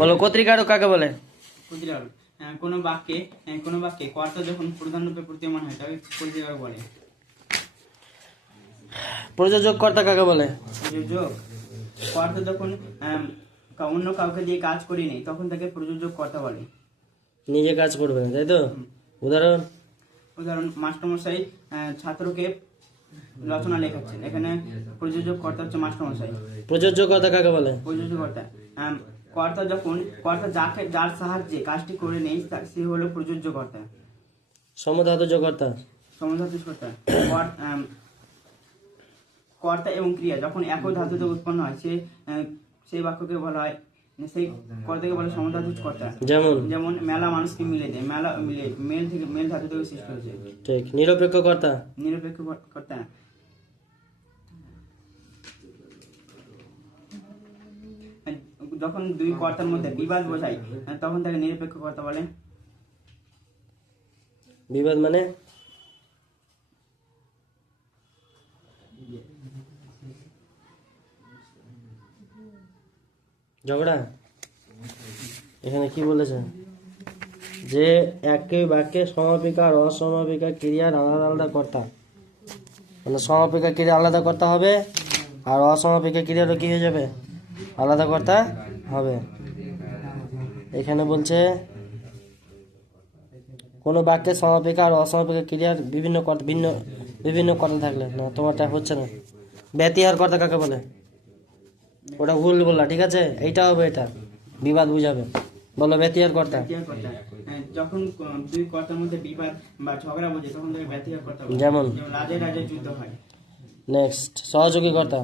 বলো কর্তৃকারক কাকে বলে? কর্তৃকারক কোনো বাক্যে কর্তা যখন প্রধান রূপে প্রতীয়মান হয় তাকে কর্তৃকারক বলে। প্রযোজক কর্তা কাকে বলে? প্রযোজক কর্তা যখন অন্য কাউকে দিয়ে কাজ করিয়ে নেই তখন তাকে প্রযোজক কর্তা বলে। নিজে কাজ করবে না, তাই তো? উদাহরণ মাস্টারমশাই ছাত্রকে রচনা লেখাচ্ছেন, এখানে প্রযোজক কর্তা হচ্ছে মাস্টারমশাই। প্রযোজ্য কর্তা কাকে বলে? প্রযোজক কর্তা কর্তা যার সাহায্যে কাজটি করে নেই সে হলো প্রযোজ্য কর্তা। সমধাতুজ কর্তা সমধাতুজ কর্তা কর্তা এবং ক্রিয়া যখন একই ধাতুতে উৎপন্ন হয় সেই বাক্যকে বলা হয়, সেই কর্তাকে বলে সমধাতুজ কর্তা। যেমন মেলা মানুষকে মিলে দেয়, মেলা মিলে মেল ধাতু থেকে সৃষ্টি হয়েছে। ঠিক। নিরপেক্ষ কর্তা যখন দুই কর্তার মধ্যে বিবাদ বোঝায় তখন তাকে নিরপেক্ষ কর্তা বলে। বিবাদ মানে ঝগড়া। এখানে কি বলেছে যে একই বাক্যে সমাপিকা আর অসমাপিকা ক্রিয়ার আলাদা আলাদা কর্তা, মানে সমাপিকা ক্রিয়া আলাদা কর্তা হবে আর অসমাপিকা ক্রিয়ারও কি হয়ে যাবে, আলাদা কর্তা হবে। এখানে বলছে কোনো বাক্যে সমাপিকা আর অসমাপিকা ক্রিয়ার বিভিন্ন কর্তা থাকলে, না তোমারটা হচ্ছে না। ব্যতিহার কর্তা কাকে বলে? ওটা ভুল বললা, ঠিক আছে, এইটা হবে, এটা বিবাদ বুঝাবে। বলো ব্যতিহার কর্তা। যখন দুই কর্তার মধ্যে বিবাদ বা ঝগড়া বোঝে তখন তাকে ব্যতিহার কর্তা বলে। যেমন রাজে যুদ্ধ হয়। নেক্সট সহযোগী কর্তা।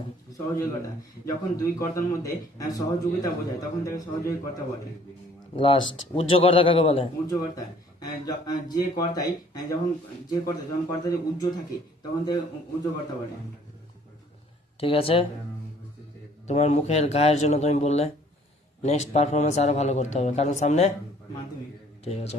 যখন দুই কর্তার মধ্যে সহযোগিতা বোঝায় তখন তাকে সহযোগী কর্তা বলে। লাস্ট উজ্জ্বকর্তা কাকে বলে? উজ্জ্বকর্তা যে কর্তাই যখন কর্তা যে উজ্জ্ব থাকে তখন তাকে উজ্জ্বকর্তা বলে। ঠিক আছে, তোমার মুখের ঘায়ের জন্য তুমি বললে নেক্সট পারফরমেন্স আরো ভালো করতে হবে, কারণ সামনে মাধ্যমিক। ঠিক আছে।